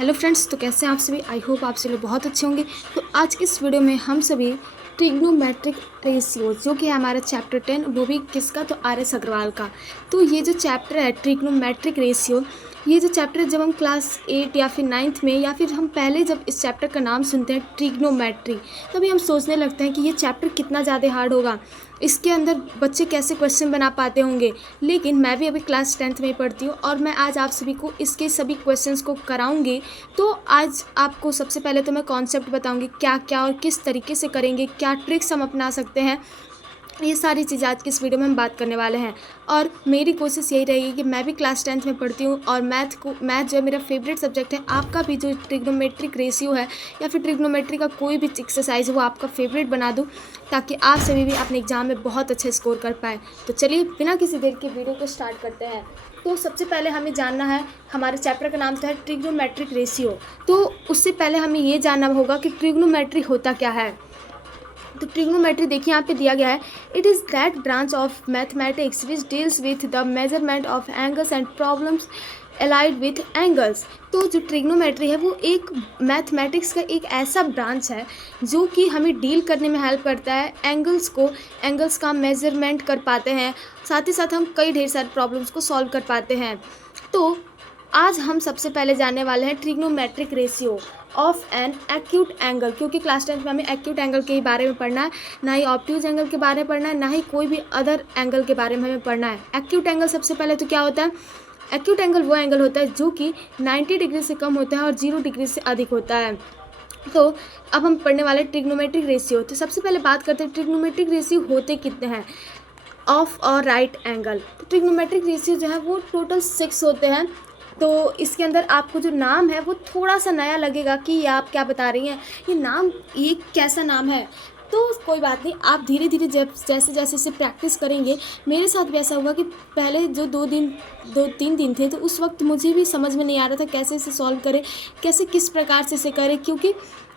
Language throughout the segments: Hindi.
हेलो फ्रेंड्स, तो कैसे हैं आप सभी। आई होप आप सभी बहुत अच्छे होंगे। तो आज की इस वीडियो में हम सभी ट्रिग्नोमेट्रिक रेशियो जो कि है हमारा चैप्टर 10, वो भी किसका, तो आर एस अग्रवाल का। तो ये जो चैप्टर है ट्रिग्नोमेट्रिक रेशियो, ये जो चैप्टर जब हम क्लास 8 या फिर 9th में, या फिर हम पहले जब इस चैप्टर का नाम सुनते हैं ट्रिग्नोमेट्री, तभी हम सोचने लगते हैं कि ये चैप्टर कितना ज़्यादा हार्ड होगा, इसके अंदर बच्चे कैसे क्वेश्चन बना पाते होंगे। लेकिन मैं भी अभी क्लास 10th में ही पढ़ती हूँ और मैं आज आप सभी को इसके सभी क्वेश्चंस को कराऊंगी। तो आज आपको सबसे पहले तो मैं कॉन्सेप्ट बताऊंगी क्या क्या और किस तरीके से करेंगे, क्या ट्रिक्स हम अपना सकते हैं, ये सारी चीज़ें आज की इस वीडियो में हम बात करने वाले हैं। और मेरी कोशिश यही रहेगी कि मैं भी क्लास 10th में पढ़ती हूँ और मैथ जो है मेरा फेवरेट सब्जेक्ट है। आपका भी जो ट्रिग्नोमेट्रिक रेशियो है या फिर ट्रिग्नोमेट्री का कोई भी एक्सरसाइज है वो आपका फेवरेट बना दूँ, ताकि आप सभी भी अपने एग्जाम में बहुत अच्छे स्कोर कर पाए। तो चलिए बिना किसी देर के वीडियो को स्टार्ट करते हैं। तो सबसे पहले हमें जानना है, हमारे चैप्टर का नाम तो है ट्रिग्नोमेट्रिक रेशियो। तो उससे पहले हमें ये जानना होगा कि ट्रिग्नोमेट्री होता क्या है। तो ट्रिग्नोमेट्री देखिए यहाँ पे दिया गया है, it is that branch of mathematics which deals with the measurement of angles and problems allied with angles. तो जो ट्रिग्नोमेट्री है वो एक मैथमेटिक्स का एक ऐसा ब्रांच है जो कि हमें डील करने में हेल्प करता है, एंगल्स का मेजरमेंट कर पाते हैं, साथ ही साथ हम कई ढेर सारे प्रॉब्लम्स को सॉल्व कर पाते हैं। तो आज हम सबसे पहले जानने वाले हैं trigonometric ratio of an acute angle, क्योंकि क्लास 10 में हमें एक्यूट एंगल के बारे में पढ़ना है, ना ही ऑब्ट्यूज एंगल के बारे में पढ़ना है, ना ही कोई भी अदर एंगल के बारे में हमें पढ़ना है। एक्यूट एंगल सबसे पहले तो क्या होता है, एक्यूट एंगल वो एंगल होता है जो कि 90 डिग्री से कम होता है और 0 डिग्री से अधिक होता है। तो अब हम पढ़ने वाले ट्रिग्नोमेट्रिक रेशियो। तो सबसे पहले बात करते हैं ट्रिग्नोमेट्रिक रेशियो होते कितने हैं ऑफ और राइट एंगल। तो ट्रिग्नोमेट्रिक रेशियो जो है वो टोटल 6 होते हैं। तो इसके अंदर आपको जो नाम है वो थोड़ा सा नया लगेगा कि ये आप क्या बता रही हैं, ये नाम ये कैसा नाम है। तो कोई बात नहीं, आप धीरे धीरे जैसे जैसे इसे प्रैक्टिस करेंगे, मेरे साथ भी ऐसा हुआ कि पहले जो 2-3 दिन थे तो उस वक्त मुझे भी समझ में नहीं आ रहा था कैसे इसे सॉल्व करें, कैसे किस प्रकार से इसे करें, क्योंकि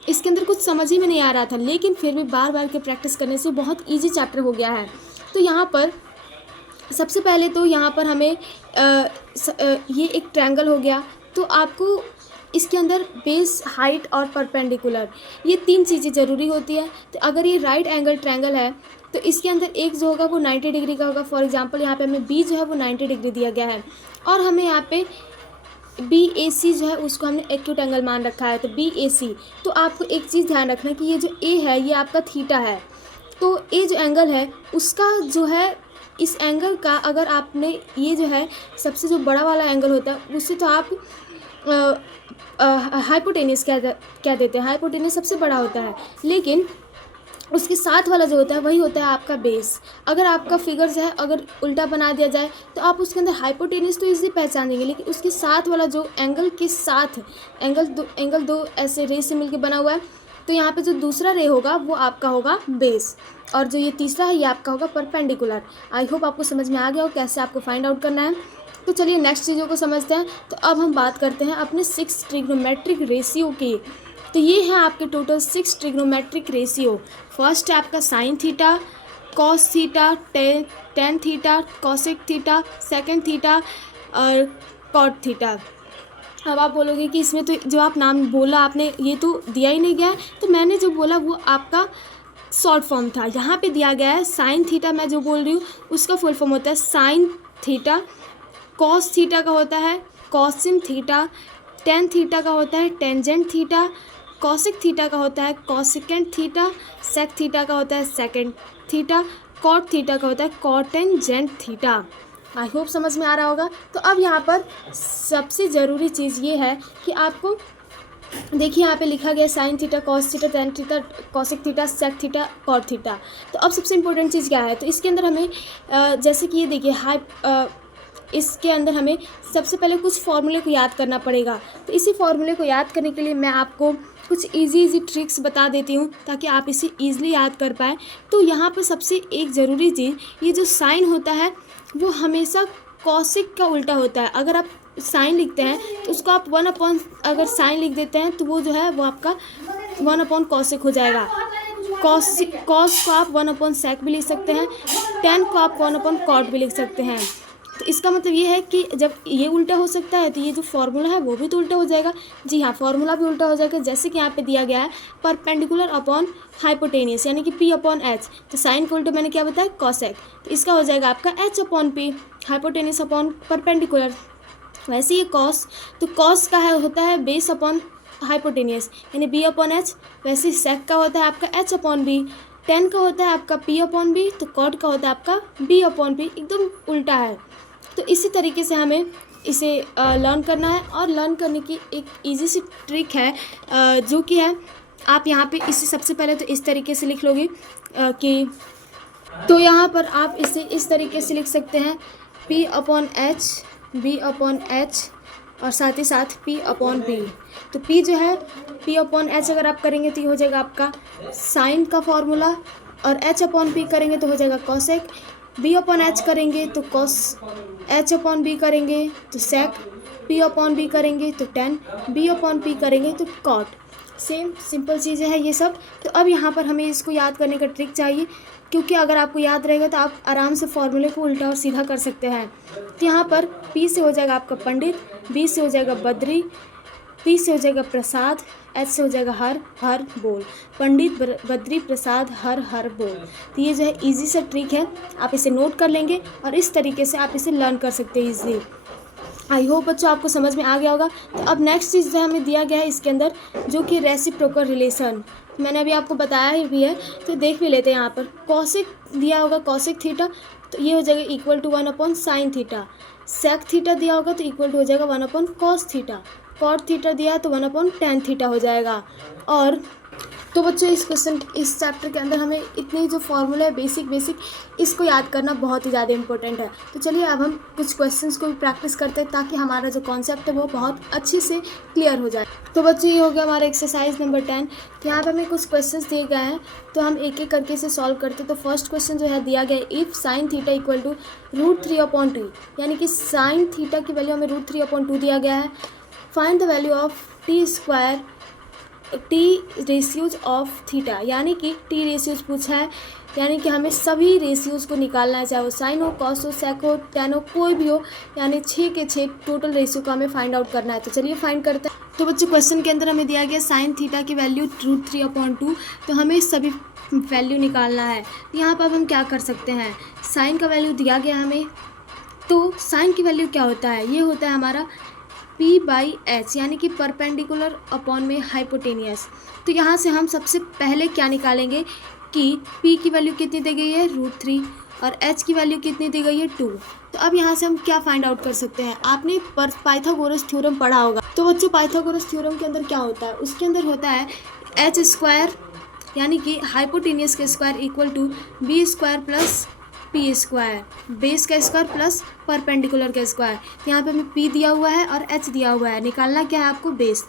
इसके अंदर कुछ समझ ही में नहीं आ रहा था। लेकिन फिर भी बार बार के प्रैक्टिस करने से बहुत ईजी चैप्टर हो गया है। तो यहाँ पर सबसे पहले तो यहाँ पर हमें ये एक ट्रायंगल हो गया। तो आपको इसके अंदर बेस, हाइट और परपेंडिकुलर, ये 3 चीज़ें ज़रूरी होती है। तो अगर ये राइट एंगल ट्रायंगल है तो इसके अंदर एक जो होगा वो 90 डिग्री का होगा। फॉर एग्जांपल यहाँ पे हमें बी जो है वो 90 डिग्री दिया गया है और हमें यहाँ पे BAC जो है उसको हमने एक्यूट एंगल मान रखा है, तो BAC। तो आपको एक चीज़ ध्यान रखना कि ये जो A है ये आपका थीटा है। तो A जो एंगल है उसका जो है, इस एंगल का अगर आपने ये जो है सबसे जो बड़ा वाला एंगल होता है उससे तो आप हाइपोटेनस क्या देते हैं, हाइपोटेनस सबसे बड़ा होता है, लेकिन उसके साथ वाला जो होता है वही होता है आपका बेस। अगर आपका फिगर जो है अगर उल्टा बना दिया जाए तो आप उसके अंदर हाइपोटेनस तो इजीली पहचान देंगे, लेकिन उसके साथ वाला जो एंगल के साथ एंगल दो ऐसे रे से मिलकर बना हुआ है, तो यहाँ पे जो दूसरा रे होगा वो आपका होगा बेस और जो ये तीसरा है ये आपका होगा परपेंडिकुलर। आई होप आपको समझ में आ गया हो कैसे आपको फाइंड आउट करना है। तो चलिए नेक्स्ट चीज़ों को समझते हैं। तो अब हम बात करते हैं अपने 6 ट्रिग्नोमेट्रिक रेशियो की। तो ये है आपके टोटल 6 ट्रिग्नोमेट्रिक रेशियो। फर्स्ट है आपका sign theta, cos theta, tan theta, cosec theta, second theta और कॉट थीटा। अब आप बोलोगे कि इसमें तो जो आप नाम बोला आपने ये तो दिया ही नहीं गया है, तो मैंने जो बोला वो आपका शॉर्ट फॉर्म था। यहाँ पे दिया गया है साइन थीटा, मैं जो बोल रही हूँ उसका फुल फॉर्म होता है साइन थीटा, कॉस थीटा का होता है कॉसिन थीटा, टेन थीटा का होता है टेंजेंट थीटा, कॉसिक थीटा का होता है कॉसिकेंट थीटा, सेक थीटा का होता है सेकेंड थीटा, कॉट थीटा का होता है कॉटेंजेंट थीटा। आई होप समझ में आ रहा होगा। तो अब यहाँ पर सबसे ज़रूरी चीज़ ये है कि आपको देखिए यहाँ पे लिखा गया sine theta, cos theta, tan theta, cosec theta, sec theta, cot theta. तो अब सबसे इम्पोर्टेंट चीज़ क्या है, तो इसके अंदर हमें जैसे कि ये देखिए इसके अंदर हमें सबसे पहले कुछ फॉर्मूले को याद करना पड़ेगा। तो इसी फॉर्मूले को याद करने के लिए मैं आपको कुछ इजी ट्रिक्स बता देती हूँ ताकि आप इसे ईजिली याद कर पाएँ। तो यहाँ पर सबसे एक ज़रूरी चीज़, ये जो साइन होता है वो हमेशा कॉसिक का उल्टा होता है। अगर आप साइन लिखते हैं तो उसको आप 1/, अगर साइन लिख देते हैं तो वो जो है वो आपका 1/, कॉसिक हो जाएगा। कॉस को आप 1/, सेक भी लिख सकते हैं, टेन को आप 1/, कॉट भी लिख सकते हैं। तो इसका मतलब ये है कि जब ये उल्टा हो सकता है तो ये जो फॉर्मूला है वो भी तो उल्टा हो जाएगा। जी हाँ, फॉर्मूला भी उल्टा हो जाएगा। जैसे कि यहाँ पे दिया गया है परपेंडिकुलर अपॉन हाइपोटेनियस यानी कि पी अपॉन एच, तो साइन को उल्टा मैंने क्या बताया कॉसेक, तो इसका हो जाएगा आपका H upon P, hypotenuse upon perpendicular. वैसे ये कॉस, तो कॉस का है होता है बेस अपॉन हाइपोटेनियस यानी बी अपॉन एच। वैसे सेक का होता है आपका एच अपॉन बी, टेन का होता है आपका पी अपॉन बी, तो कॉट का होता है आपका बी अपॉन बी, एकदम उल्टा है। तो इसी तरीके से हमें इसे लर्न करना है। और लर्न करने की एक इजी सी ट्रिक है जो कि है आप यहाँ पे इसे सबसे पहले तो इस तरीके से लिख लोगे कि, तो यहाँ पर आप इसे इस तरीके से लिख सकते हैं P upon H, B upon H और साथ ही साथ P अपॉन बी। तो P जो है P अपॉन एच अगर आप करेंगे तो ये हो जाएगा आपका साइन का फॉर्मूला, और H अपॉन P करेंगे तो हो जाएगा कॉसेक, B अपॉन एच करेंगे तो कॉस, H अपॉन B करेंगे तो सेक, P अपॉन B करेंगे तो टेन, B अपॉन P करेंगे तो कॉट। सेम सिंपल चीज़ें हैं ये सब। तो अब यहाँ पर हमें इसको याद करने का ट्रिक चाहिए, क्योंकि अगर आपको याद रहेगा तो आप आराम से फॉर्मूले को उल्टा और सीधा कर सकते हैं। तो यहाँ पर P से हो जाएगा आपका पंडित, B से हो जाएगा बद्री, P से हो जाएगा प्रसाद, H से हो जाएगा हर, हर बोल, पंडित बद्री प्रसाद हर हर बोल। तो ये जो है इजी सा ट्रिक है, आप इसे नोट कर लेंगे और इस तरीके से आप इसे लर्न कर सकते हैं ईजिली। आई होप बच्चों आपको समझ में आ गया होगा। तो अब नेक्स्ट चीज़ जो हमें दिया गया है इसके अंदर, जो कि रेसिप्रोकल रिलेशन, मैंने अभी आपको बताया ही भी है, तो देख भी लेते हैं। यहाँ पर कॉसेक दिया होगा, कॉसेक थीटा, तो ये हो जाएगा equal to 1 upon sine theta. Sec theta दिया होगा तो इक्वल टू हो जाएगा 1 upon cos theta. Cot theta दिया है तो 1 अपॉन टेन थीटा हो जाएगा। और तो बच्चों इस चैप्टर के अंदर हमें इतने जो फॉर्मूला है बेसिक इसको याद करना बहुत ही ज़्यादा इंपॉर्टेंट है। तो चलिए अब हम कुछ क्वेश्चंस को भी प्रैक्टिस करते हैं ताकि हमारा जो कॉन्सेप्ट है वो बहुत अच्छे से क्लियर हो जाए। तो बच्चों ये हो गया हमारा एक्सरसाइज नंबर 10। तो यहाँ पर हमें कुछ क्वेश्चंस दिए गए हैं, तो हम एक एक करके इसे सॉल्व करते हैं। तो फर्स्ट क्वेश्चन जो है दिया गया है, if sine theta equal to √3/2, यानी कि साइन थीटा की वैल्यू हमें √3/2 दिया गया है। Find the value of T ratios of theta, यानी कि टी रेशियोज पूछा है, यानी कि हमें सभी रेशियोज को निकालना है, चाहे वो साइन हो, कॉस हो, सेक हो, टेन हो, कोई भी हो, यानी 6 के 6 टोटल रेशियो को हमें फाइंड आउट करना है। तो चलिए फाइंड करते हैं। तो बच्चों क्वेश्चन के अंदर हमें दिया गया साइन थीटा की वैल्यू √3/2, तो हमें सभी वैल्यू निकालना है। यहाँ पर अब हम क्या कर सकते हैं, साइन का वैल्यू दिया गया हमें, तो साइन की वैल्यू क्या होता है, ये होता है हमारा P/H, यानी कि परपेंडिकुलर अपॉन में हाइपोटेनियस। तो यहाँ से हम सबसे पहले क्या निकालेंगे कि P की वैल्यू कितनी दी गई है √3 और H की वैल्यू कितनी दी गई है 2। तो अब यहाँ से हम क्या फाइंड आउट कर सकते हैं, आपने पाइथागोरस थ्योरम पढ़ा होगा। तो बच्चों पाइथागोरस थ्योरम के अंदर क्या होता है, उसके अंदर होता है h² यानी कि हाइपोटेनियस का square equal to B² plus P², base का स्क्वायर प्लस परपेंडिकुलर का स्क्वायर। यहाँ पे हमें P दिया हुआ है और H दिया हुआ है, निकालना क्या है आपको बेस।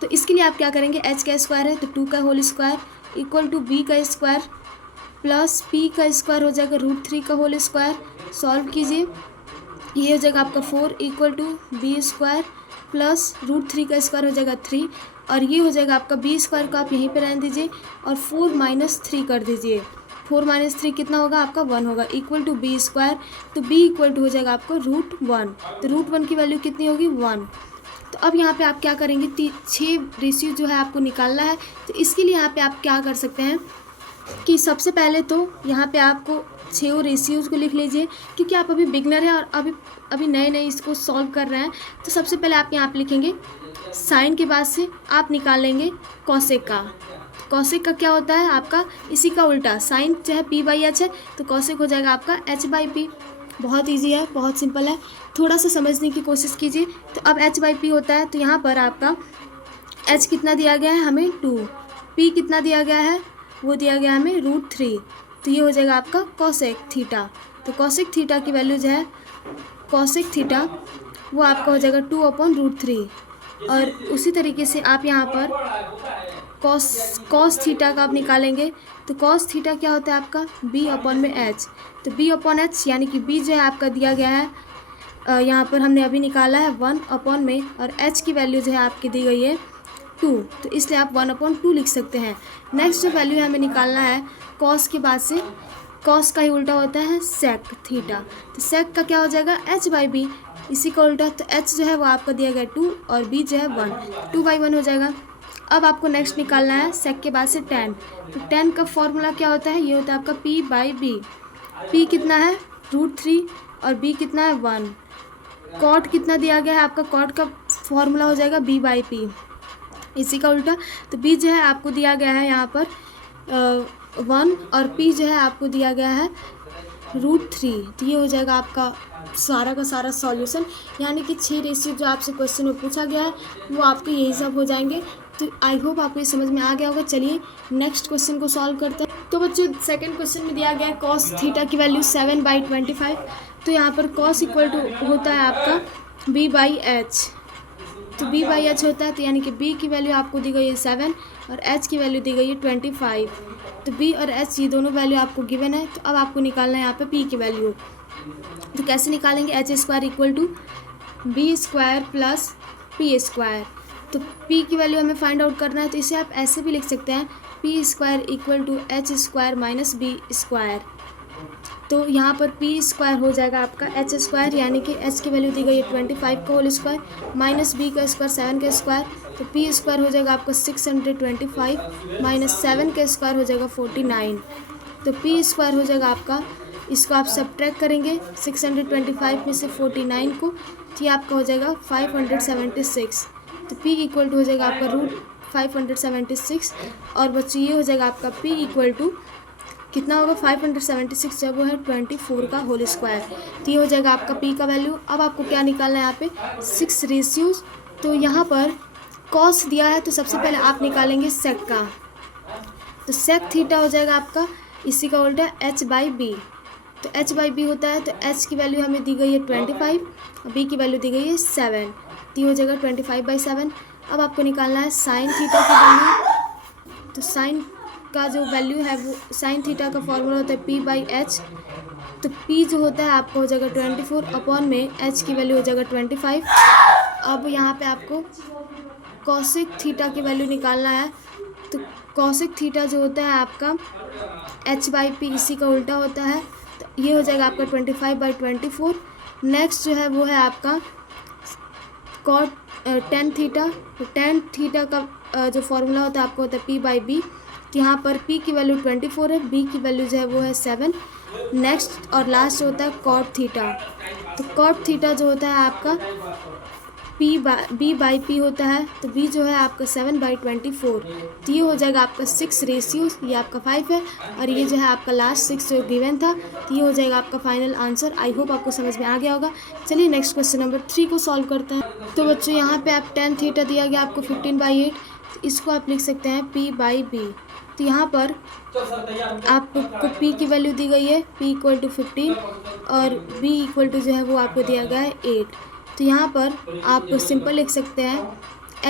तो इसके लिए आप क्या करेंगे, H का स्क्वायर है तो 2 का whole square equal to B का स्क्वायर प्लस P का स्क्वायर हो जाएगा √3 का होल स्क्वायर। सॉल्व कीजिए, ये हो जाएगा आपका 4 इक्वल टू B² प्लस √3 का स्क्वायर हो जाएगा 3, और ये हो जाएगा आपका B² को आप यहीं पर रहने दीजिए और 4 - 3 कर दीजिए। 4 - 3 कितना होगा आपका 1 होगा, इक्वल टू B², तो B इक्वल टू हो जाएगा आपको √1, तो √1 की वैल्यू कितनी होगी 1। तो अब यहाँ पे आप क्या करेंगे, 6 रेशियो जो है आपको निकालना है। तो इसके लिए यहाँ पे आप क्या कर सकते हैं कि सबसे पहले तो यहाँ पे आपको 6 रेशियोज़ को लिख लीजिए, क्योंकि आप अभी बिगनर हैं और अभी नए इसको सॉल्व कर रहे हैं। तो सबसे पहले आप यहाँ पे लिखेंगे साइन के बाद से आप निकाल लेंगे कॉसेक का। कॉसेक का क्या होता है आपका इसी का उल्टा, साइन जो है P/H है तो कॉसेक हो जाएगा आपका H/P। बहुत इजी है, बहुत सिंपल है, थोड़ा सा समझने की कोशिश कीजिए। तो अब H/P होता है, तो यहाँ पर आपका H कितना दिया गया है हमें 2, P कितना दिया गया है वो दिया गया हमें √3, तो ये हो जाएगा आपका कॉसेक थीटा। तो कॉसेक थीटा की वैल्यू जो है कॉसेक थीटा वो आपका हो जाएगा 2/√3। और उसी तरीके से आप यहाँ पर कॉस थीटा का आप निकालेंगे, तो कॉस थीटा क्या होता है आपका B/H। तो B/H यानी कि B जो है आपका दिया गया है यहाँ पर हमने अभी निकाला है 1 में, और H की वैल्यू जो है आपकी दी गई है 2, तो इसलिए आप 1/2 लिख सकते हैं। नेक्स्ट जो वैल्यू हमें निकालना है कॉस के बाद से कॉस का ही उल्टा होता है सेक थीटा, तो सेक का क्या हो जाएगा h/b, इसी का उल्टा। तो h जो है वो आपका दिया गया 2 और b जो है 1, 2/1 हो जाएगा। अब आपको नेक्स्ट निकालना है सेक के बाद से tan, तो tan का फॉर्मूला क्या होता है, ये होता है आपका p/b। p कितना है √3 और b कितना है 1। कॉट कितना दिया गया है आपका, कॉट का फॉर्मूला हो जाएगा b/p, इसी का उल्टा। तो b जो है आपको दिया गया है यहाँ पर 1 और p जो है आपको दिया गया है √3। तो ये हो जाएगा आपका सारा का सारा सॉल्यूशन, यानी कि 6 रेशियो जो आपसे क्वेश्चन में पूछा गया है वो आपके यही सब हो जाएंगे। तो आई होप आपको ये समझ में आ गया होगा। चलिए नेक्स्ट क्वेश्चन को सॉल्व करते हैं। तो बच्चों सेकंड क्वेश्चन में दिया गया है कॉस थीटा की वैल्यू 7/25। तो यहाँ पर कॉस इक्वल टू होता है आपका b/h, तो b/h होता है, तो यानी कि b की वैल्यू आपको दी गई है 7 और h की वैल्यू दी गई है 25। तो b और h ये दोनों वैल्यू आपको गिवन है। तो अब आपको निकालना है यहाँ पे p की वैल्यू। तो कैसे निकालेंगे, h² equal to b² plus p²। तो p की वैल्यू हमें फाइंड आउट करना है, तो इसे आप ऐसे भी लिख सकते हैं p² equal to h² minus b²। तो यहाँ पर p² हो जाएगा आपका h², यानी कि h की वैल्यू दी गई है 25 का होल स्क्वायर माइनस b का स्क्वायर 7 का स्क्वायर। तो p² हो जाएगा आपका 625 माइनस 7 का स्क्वायर हो जाएगा 49। तो p² हो जाएगा आपका, इसको आप सब्ट्रैक्ट करेंगे 625 में से 49 को, तो ये आपका हो जाएगा 576। तो p इक्वल टू हो जाएगा आपका √576। और बच्चों ये हो जाएगा आपका p इक्वल टू कितना होगा 576 जब वो है 24 का होल स्क्वायर। तो ये हो जाएगा आपका p का वैल्यू। अब आपको क्या निकालना है यहाँ पे 6 रेशियोज। तो यहाँ पर कॉस दिया है, तो सबसे पहले आप निकालेंगे सेक का, तो सेक थीटा हो जाएगा आपका, इसी का उल्टा h/b। तो h/b होता है, तो h की वैल्यू हमें दी गई है 25 और b की वैल्यू दी गई है 7, तो ये हो जाएगा 25/7। अब आपको निकालना है साइन थीटा की वैल्यू। तो साइन का जो वैल्यू है वो साइन थीटा का फॉर्मूला होता है p/h। तो p जो होता है आपको हो जाएगा 24 अपॉन में h की वैल्यू हो जाएगा 25। अब यहाँ पे आपको कॉसेक थीटा की वैल्यू निकालना है। तो कॉसेक थीटा जो होता है आपका h/p, इसी का उल्टा होता है। तो ये हो जाएगा आपका 25/24। नेक्स्ट जो है वो है आपका कॉट tan थीटा। तो tan थीटा का जो फॉर्मूला होता है आपको होता है p/b। तो यहाँ पर p की वैल्यू 24 है, b की वैल्यू जो है वो है 7। नेक्स्ट और लास्ट होता है कॉट थीटा। तो कॉट थीटा जो होता है आपका b/p होता है, तो b जो है आपका 7/24। तो ये हो जाएगा आपका 6 रेशियो, ये आपका 5 है और ये जो है आपका लास्ट 6 जो गिवन था। तो ये हो जाएगा आपका फाइनल आंसर। आई होप आपको समझ में आ गया होगा। चलिए नेक्स्ट क्वेश्चन नंबर 3 को सॉल्व करते हैं। तो बच्चों यहाँ पे आप tan थीटा दिया गया आपको 15/8, तो इसको आप लिख सकते हैं p/b। तो यहाँ पर आपको p की वैल्यू दी गई है p इक्वल टू 15 और b इक्वल टू जो है वो आपको दिया गया है 8। तो यहाँ पर आप सिंपल लिख सकते हैं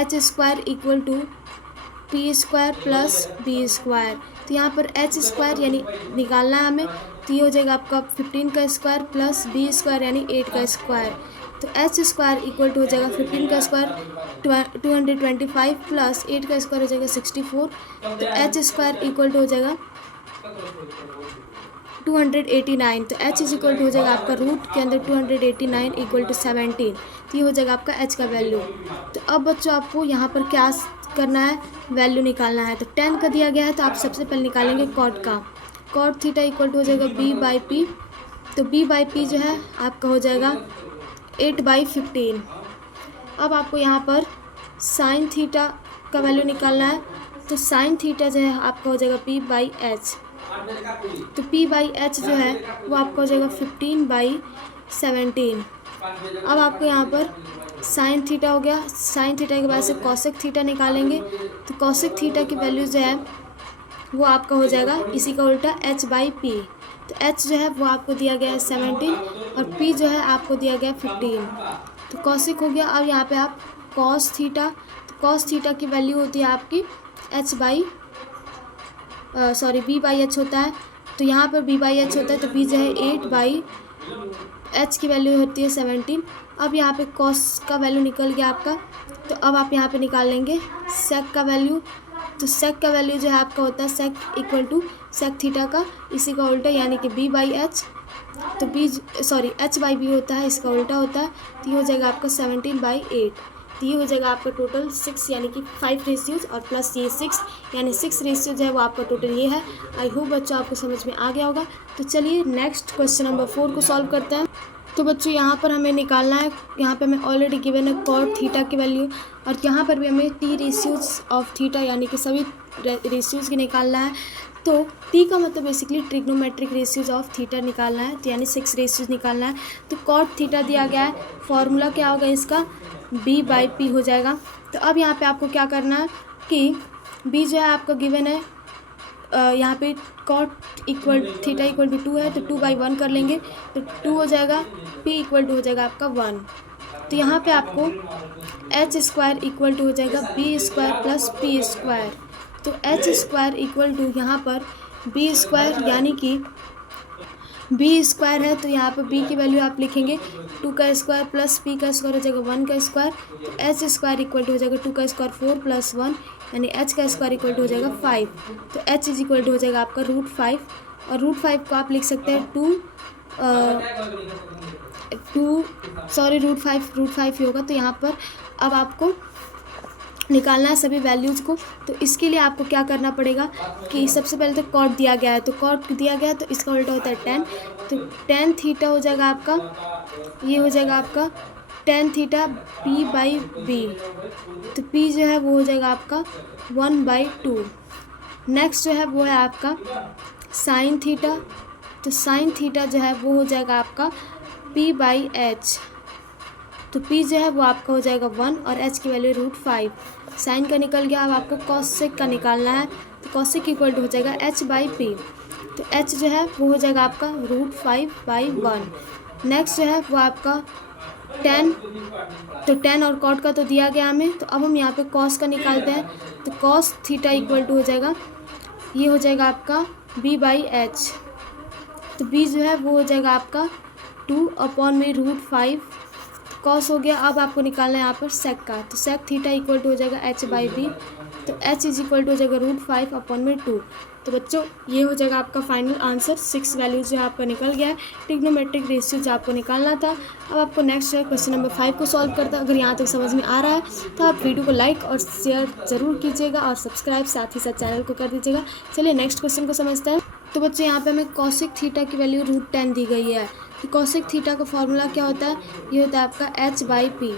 h² equal to p² plus b²। तो यहाँ पर h² यानी निकालना है हमें, तो ये हो जाएगा आपका 15 का स्क्वायर प्लस b² यानी 8 का स्क्वायर। तो h² इक्वल टू हो जाएगा 15 का स्क्वायर 225 प्लस 8 का स्क्वायर हो जाएगा 64। तो h² इक्वल टू हो जाएगा 289। तो h इज इक्वल टू हो जाएगा आपका रूट के अंदर 289 इक्वल टू 17। तो ये हो जाएगा आपका h का वैल्यू। तो अब बच्चों आपको यहाँ पर क्या करना है, वैल्यू निकालना है। तो tan का दिया गया है, तो आप सबसे पहले निकालेंगे कॉट का। कॉट थीटा इक्वल टू हो जाएगा b/p। तो b/p जो है आपका हो जाएगा 8/15। अब आपको यहाँ पर साइन थीटा का वैल्यू निकालना है। तो साइन थीटा जो है आपका हो जाएगा p/h। तो p/h जो है वो आपका हो जाएगा 15/17। अब आपको यहाँ पर साइन थीटा हो गया, साइन थीटा के बाद से कॉसेक थीटा निकालेंगे। तो कॉसेक थीटा की वैल्यू जो है वो आपका हो जाएगा इसी का उल्टा h/p। तो h जो है वो आपको दिया गया है 17 और p जो है आपको दिया गया है 15। तो कॉसेक हो गया। अब यहाँ पे आप कॉस थीटा, तो कॉस थीटा की वैल्यू होती है आपकी b/h होता है। तो यहाँ पर b/h होता है, तो b जो है 8/h की वैल्यू होती है 17। अब यहाँ पे कॉस का वैल्यू निकल गया आपका। तो अब आप यहाँ पे निकाल लेंगे सेक का वैल्यू। तो सेक का वैल्यू जो है आपका होता है सेक इक्वल टू सेक थीटा का, इसी का उल्टा यानी कि बी बाई एच। तो एच बाई बी होता है, इसका उल्टा होता है। तो ये हो जाएगा आपका 17/8। तो ये हो जाएगा आपका टोटल 6 यानी कि 5 रेशियोज और प्लस ये 6 यानी 6 रेशियो जो है वो आपका टोटल ये है। आई होप बच्चों आपको समझ में आ गया होगा। तो चलिए नेक्स्ट क्वेश्चन नंबर 4 को सॉल्व करते हैं। तो बच्चों यहाँ पर हमें निकालना है, यहाँ पे हमें ऑलरेडी गिवन है कॉट थीटा की वैल्यू, और यहाँ पर भी हमें टी रेशियोज ऑफ थीटा यानी कि सभी रेशियोज की निकालना है। तो टी का मतलब basically trigonometric ratios of theta निकालना है, तो यानी 6 रेशियोज निकालना है। तो कॉट थीटा दिया गया है, फॉर्मूला क्या होगा इसका, बी बाई पी हो जाएगा। तो अब यहाँ पे आपको क्या करना है कि बी जो है आपका गिवन है, यहाँ पे cot equal theta equal to 2 है, तो 2/1 कर लेंगे, तो 2 हो जाएगा। पी इक्वल टू हो जाएगा आपका 1। तो यहाँ पे आपको एच स्क्वायर इक्वल टू हो जाएगा B square plus P square. तो एच स्क्वायर इक्वल टू यहाँ पर बी स्क्वायर यानी कि बी स्क्वायर है, तो यहाँ पर बी की वैल्यू आप लिखेंगे 2 का स्क्वायर प्लस पी का स्क्वायर हो जाएगा 1 का स्क्वायर। तो एच स्क्वायर इक्वल टू हो जाएगा 2 का स्क्वायर 4 प्लस 1 यानी एच का स्क्वायर इक्वल टू हो जाएगा 5। तो एच इज इक्वल टू हो जाएगा आपका √5, और √5 को आप लिख सकते हैं √5 ही होगा। तो यहाँ पर अब आपको निकालना है सभी वैल्यूज़ को। तो इसके लिए आपको क्या करना पड़ेगा कि सबसे पहले तो कॉट दिया गया है, तो कॉट दिया गया है तो इसका उल्टा होता है tan। तो tan थीटा हो जाएगा आपका, ये हो जाएगा आपका tan theta p by B. तो p जो है वो हो जाएगा आपका 1/2। नेक्स्ट जो है वो है आपका साइन थीटा। तो साइन थीटा जो है वो हो जाएगा आपका p बाई एच। तो p जो है वो आपका हो जाएगा 1 और h की वैल्यू √5। साइन का निकल गया, अब आपको कॉसेक का निकालना है। तो कॉसेक इक्वल टू हो जाएगा h बाई पी। तो h जो है वो हो जाएगा आपका √5/1। नेक्स्ट जो है वो आपका tan। तो tan और कॉट का तो दिया गया हमें, तो अब हम यहाँ पे कॉस का निकालते हैं। तो कॉस थीटा इक्वल टू हो जाएगा, ये हो जाएगा आपका b बाई एच। तो b जो है वो हो जाएगा आपका 2/√5 कॉस हो गया। अब आपको निकालना है यहाँ पर सेक का। तो सेक थीटा इक्वल टू हो जाएगा h बाई बी। तो h इज इक्वल टू हो जाएगा √5/2। तो बच्चों ये हो जाएगा आपका फाइनल आंसर। 6 वैल्यूज जो आपका निकल गया है, ट्रिग्नोमेट्रिक रेशियो जो आपको निकालना था। अब आपको नेक्स्ट है क्वेश्चन नंबर 5 को सॉल्व करता है। अगर यहाँ तक समझ में आ रहा है तो आप वीडियो को लाइक और शेयर ज़रूर कीजिएगा और सब्सक्राइब साथ ही साथ चैनल को कर दीजिएगा। चलिए नेक्स्ट क्वेश्चन को समझते हैं। तो बच्चों यहाँ पे हमें कॉसेक थीटा की वैल्यू √10 दी गई है। तो कॉसेक थीटा का फॉर्मूला क्या होता है, ये होता है आपका h बाई पी।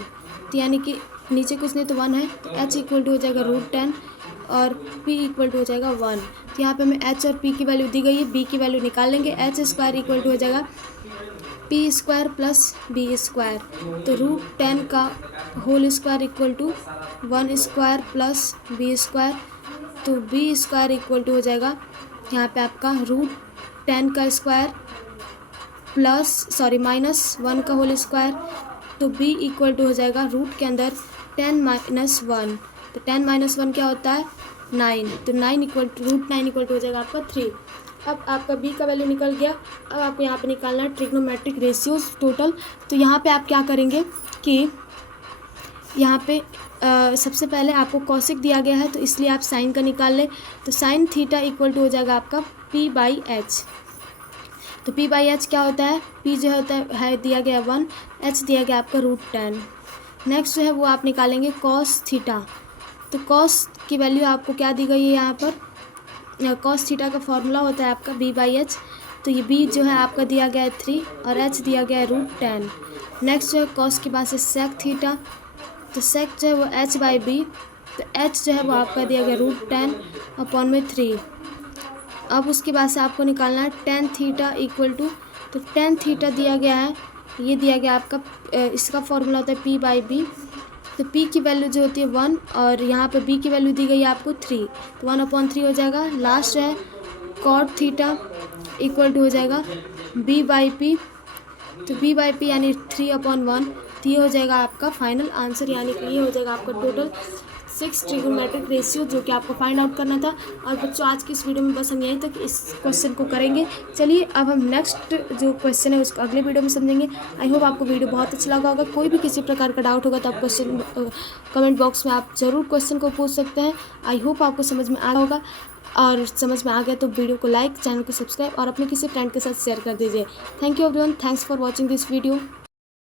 तो यानी कि नीचे कुछ नहीं तो 1 है, तो h इक्वल टू हो जाएगा √10 और p इक्वल टू हो जाएगा 1। तो यहाँ पे हमें h और p की वैल्यू दी गई है, b की वैल्यू निकाल लेंगे। h स्क्वायर इक्वल टू हो जाएगा p square plus b square. तो √10 का whole square equal to 1 square plus b square. तो b स्क्वायर इक्वल टू हो जाएगा यहाँ पे आपका √10 का स्क्वायर माइनस 1 का होल स्क्वायर। तो b इक्वल टू हो जाएगा रूट के अंदर 10 - 1। तो 10 - 1 क्या होता है 9। तो 9 इक्वल टू √9 इक्वल टू हो जाएगा आपका 3। अब आपका b का वैल्यू निकल गया। अब आपको यहाँ पे निकालना है ट्रिग्नोमेट्रिक रेशियोज टोटल। तो यहाँ पे आप क्या करेंगे कि यहाँ पे सबसे पहले आपको कॉसेक दिया गया है, तो इसलिए आप साइन का निकाल लें। तो साइन थीटा इक्वल टू हो जाएगा आपका p बाई एच। तो p बाई एच क्या होता है, p जो होता है दिया गया 1, h दिया गया आपका √10। नेक्स्ट जो है वो आप निकालेंगे कॉस थीटा। तो कॉस की वैल्यू आपको क्या दी गई है यहाँ पर, कॉस थीटा का फॉर्मूला होता है आपका b बाई एच। तो ये b जो है आपका दिया गया है 3 और h दिया गया है √10। नेक्स्ट जो है कॉस के बाद से सेक थीटा। तो सेक जो है वो h बाई बी। तो h जो है वो आपका दिया गया √10/3। अब उसके बाद से आपको निकालना है tan थीटा इक्वल टू, तो tan थीटा दिया गया है, ये दिया गया आपका, इसका फॉर्मूला होता है p बाई बी। तो p की वैल्यू जो होती है 1 और यहाँ पे b की वैल्यू दी गई है आपको 3, तो 1/3 हो जाएगा। लास्ट है cot थीटा इक्वल टू हो जाएगा b बाई पी। तो b बाई पी यानी 3/1। तो ये हो जाएगा आपका फाइनल आंसर, यानी कि ये हो जाएगा आपका टोटल 6 ट्रिग्नोमेट्रिक रेशियो जो कि आपको फाइंड आउट करना था। और बच्चों आज की इस वीडियो में बस हम यहीं तक इस क्वेश्चन को करेंगे। चलिए अब हम नेक्स्ट जो क्वेश्चन है उसको अगले वीडियो में समझेंगे। आई होप आपको वीडियो बहुत अच्छा लगा होगा। कोई भी किसी प्रकार का डाउट होगा तो आप क्वेश्चन कमेंट बॉक्स में आप ज़रूर क्वेश्चन को पूछ सकते हैं। आई होप आपको समझ में आया होगा, और समझ में आ गया तो वीडियो को लाइक, चैनल को सब्सक्राइब और अपने किसी फ्रेंड के साथ शेयर कर दीजिए। Thank you everyone, thanks for watching this video.